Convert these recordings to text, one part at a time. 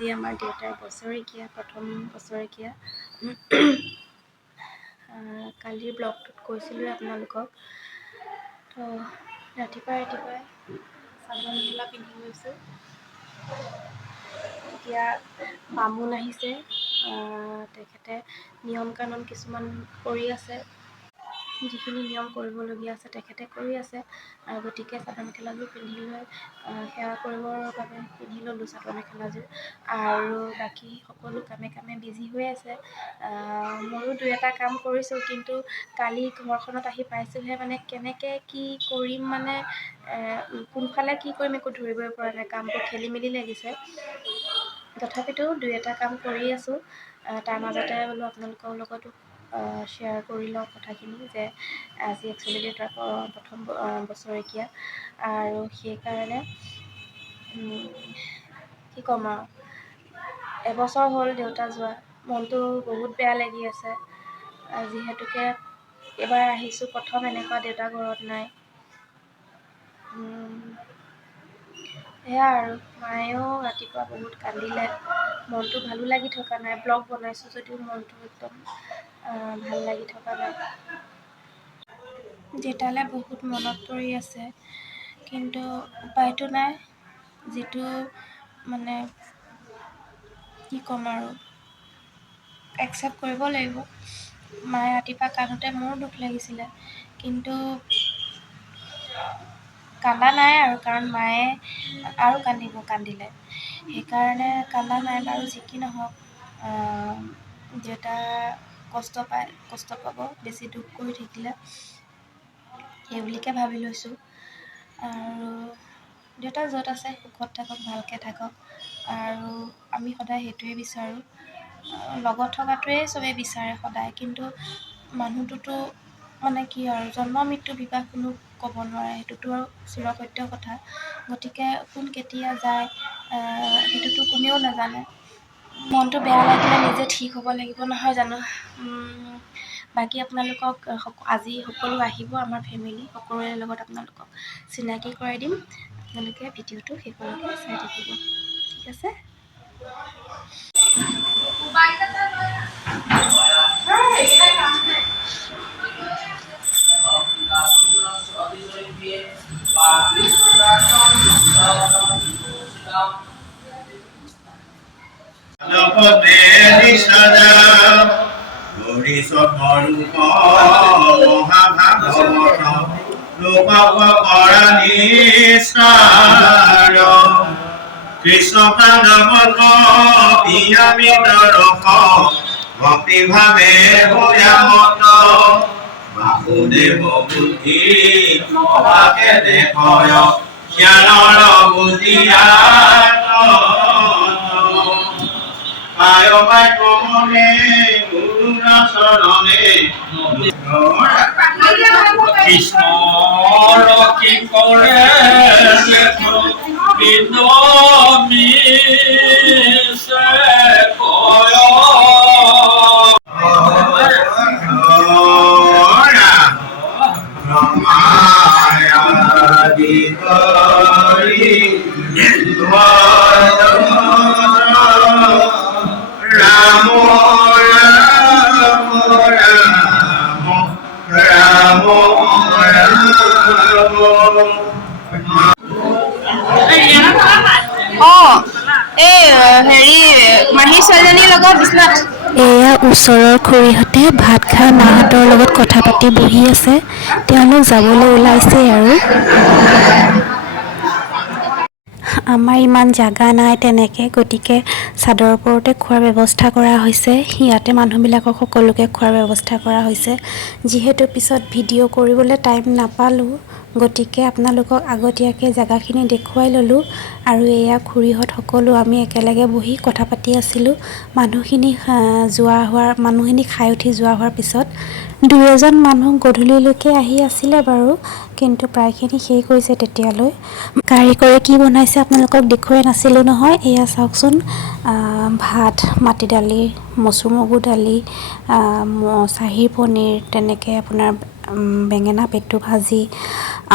আজি আমাৰ দেউতাৰ বছৰেকীয়া, প্ৰথম বছৰেকীয়া। কালিৰ ব্লগটোত কৈছিলোঁ আপোনালোকক। তো ৰাতিপুৱাই চাদৰ মেখেলা পিন্ধি গৈছোঁ। এতিয়া বামুণ আহিছে, তেখেতে নিয়ম কানুন কিছুমান কৰি আছে। যিখিনি নিয়ম কৰিবলগীয়া আছে তেখেতে কৰি আছে, আৰু গতিকে চাদৰ মেখেলাযোৰ পিন্ধি লৈ সেৱা কৰিবৰ বাবে পিন্ধি ল'লোঁ চাদৰ মেখেলাযোৰ। আৰু বাকী সকলো কামে কামে বিজি হৈ আছে। ময়ো 2-এটা কাম কৰিছোঁ, কিন্তু কালি ঘৰখনত আহি পাইছোঁহে, মানে কেনেকৈ কি কৰিম, মানে কোনফালে কি কৰিম একো ধৰিবই পৰা নাই। কামবোৰ খেলি মেলি লাগিছে। তথাপিতো 2-এটা কাম কৰি আছোঁ। তাৰ মাজতে বোলো আপোনালোকৰ লগতো শ্বেয়াৰ কৰি লওঁ কথাখিনি, যে আজি একচুৱেলি দেউতাৰ প্ৰথম বছৰেকীয়া, আৰু সেইকাৰণে কি ক'ম আৰু, এবছৰ হ'ল দেউতা যোৱা। মনটো বহুত বেয়া লাগি আছে, যিহেতুকে এইবাৰ আহিছোঁ প্ৰথম, এনেকুৱা দেউতা ঘৰত নাই। সেয়া আৰু মায়েও ৰাতিপুৱা বহুত কান্দিলে, মনটো ভালো লাগি থকা নাই। ব্লগ বনাইছোঁ যদিও মনটো একদম ভাল লাগি থকা নাই। দেউতালৈ বহুত মনত পৰি আছে, কিন্তু উপায়তো নাই। যিটো মানে কি ক'ম আৰু, একচেপ্ট কৰিব লাগিব। মায়ে ৰাতিপুৱা কান্দোতে মোৰো দুখ লাগিছিলে, কিন্তু কান্দা নাই আৰু, কাৰণ মায়ে আৰু কান্দিলে। সেইকাৰণে কান্দা নাই বাৰু। যি কি নহওক, দেউতা কষ্ট পাব বেছি দুখ কৰি থাকিলে, সেইবুলিকে ভাবি লৈছোঁ। আৰু দেউতা য'ত আছে সুখত থাকক, ভালকৈ থাকক। আৰু আমি সদায় সেইটোৱে বিচাৰোঁ। লগত থকাটোৱেই চবেই বিচাৰে সদায়, কিন্তু মানুহটোতো মানে কি আৰু, জন্ম মৃত্যু বিবাহ কোনো ক'ব নোৱাৰে, সেইটোতো আৰু চিৰসত্য কথা। গতিকে কোন কেতিয়া যায় সেইটোতো কোনেও নাজানে। মনটো বেয়া লাগিলে নিজে ঠিক হ'ব লাগিব, নহয় জানো? বাকী আপোনালোকক আজি সকলো আহিব, আমাৰ ফেমিলি সকলোৰে লগত আপোনালোকক চিনাকি কৰাই দিম। আপোনালোকে ভিডিঅ'টো শেষলৈকে চাই থাকিব, ঠিক আছে? কৃষ্ণ ভক্তি ভাৱে ভয়ামত বাসুদেৱ বুদ্ধি মহাকে দেখয় জ্ঞানৰ বুদ্ধিয়াত পায় কমলে গুৰুৰ চৰণে কৃষ্ণৰ কি কৰে বিনমিছে কয় ৰমায়াদি কৰি ৰাম মাহী ছোৱালীজনীৰ লগত বিশ্বনাথ। এয়া ওচৰৰ খুৰীহঁতে ভাত খাই মাহঁতৰ লগত কথা পাতি বহি আছে। তেওঁলোক যাবলৈ ওলাইছে আৰু। আমাৰ ইমান জাগা নাই তেনেকৈ, গতিকে চাদৰ ওপৰতে খোৱাৰ ব্যৱস্থা কৰা হৈছে। ইয়াতে মানুহবিলাকক সকলোকে খোৱাৰ ব্যৱস্থা কৰা হৈছে। যিহেতু পিছত ভিডিঅ' কৰিবলৈ টাইম নাপালোঁ, গতিকে আপোনালোকক আগতীয়াকৈ জেগাখিনি দেখুৱাই ল'লোঁ। আৰু এয়া খুৰীহঁত সকলো আমি একেলগে বহি কথা পাতি আছিলোঁ। মানুহখিনি খাই উঠি যোৱা হোৱাৰ পিছত 2-এজন মানুহ গধূলিলৈকে আহি আছিলে বাৰু, কিন্তু প্ৰায়খিনি শেষ হৈছে তেতিয়ালৈ। কাৰিকৰে কি বনাইছে আপোনালোকক দেখুৱাই নাছিলোঁ নহয়। এয়া চাওকচোন, ভাত, মাটি দালি, মচুৰ মগু দালি, চাহী পনীৰ, তেনেকৈ আপোনাৰ বেঙেনা পেটু ভাজি,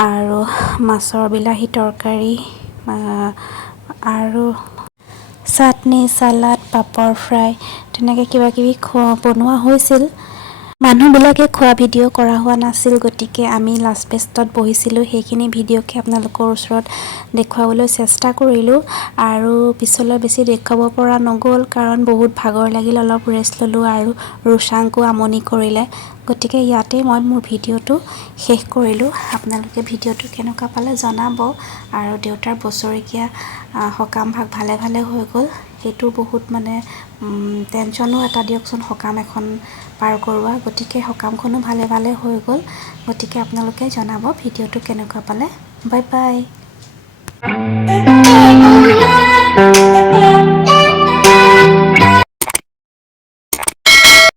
আৰু মাছৰ বিলাহী তৰকাৰী, আৰু চাটনি চালাড পাপৰ ফ্ৰাই তেনেকৈ কিবা কিবি বনোৱা হৈছিল। মানুহবিলাকে খোৱা ভিডিঅ' কৰা হোৱা নাছিল, গতিকে আমি লাষ্ট বেষ্টত বহিছিলোঁ। সেইখিনি ভিডিঅ'কে আপোনালোকৰ ওচৰত দেখুৱাবলৈ চেষ্টা কৰিলোঁ আৰু পিছলৈ বেছি দেখুৱাব পৰা নগ'ল, কাৰণ বহুত ভাগৰ লাগিল। অলপ ৰেষ্ট ল'লোঁ আৰু ৰুচাংকো আমনি কৰিলে, গতিকে ইয়াতেই মই মোৰ ভিডিঅ'টো শেষ কৰিলোঁ। আপোনালোকে ভিডিঅ'টো কেনেকুৱা পালে জনাব। আৰু দেউতাৰ বছৰেকীয়া সকাম ভাগ ভালে ভালে হৈ গ'ল, সেইটো বহুত মানে টেনশ্যনো এটা দিয়কচোন, সকাম এখন পাৰ কৰোৱা। গতিকে সকামখনো ভালে ভালে হৈ গ'ল। গতিকে আপোনালোকে জনাব ভিডিঅ'টো কেনেকুৱা পালে। Bye bye.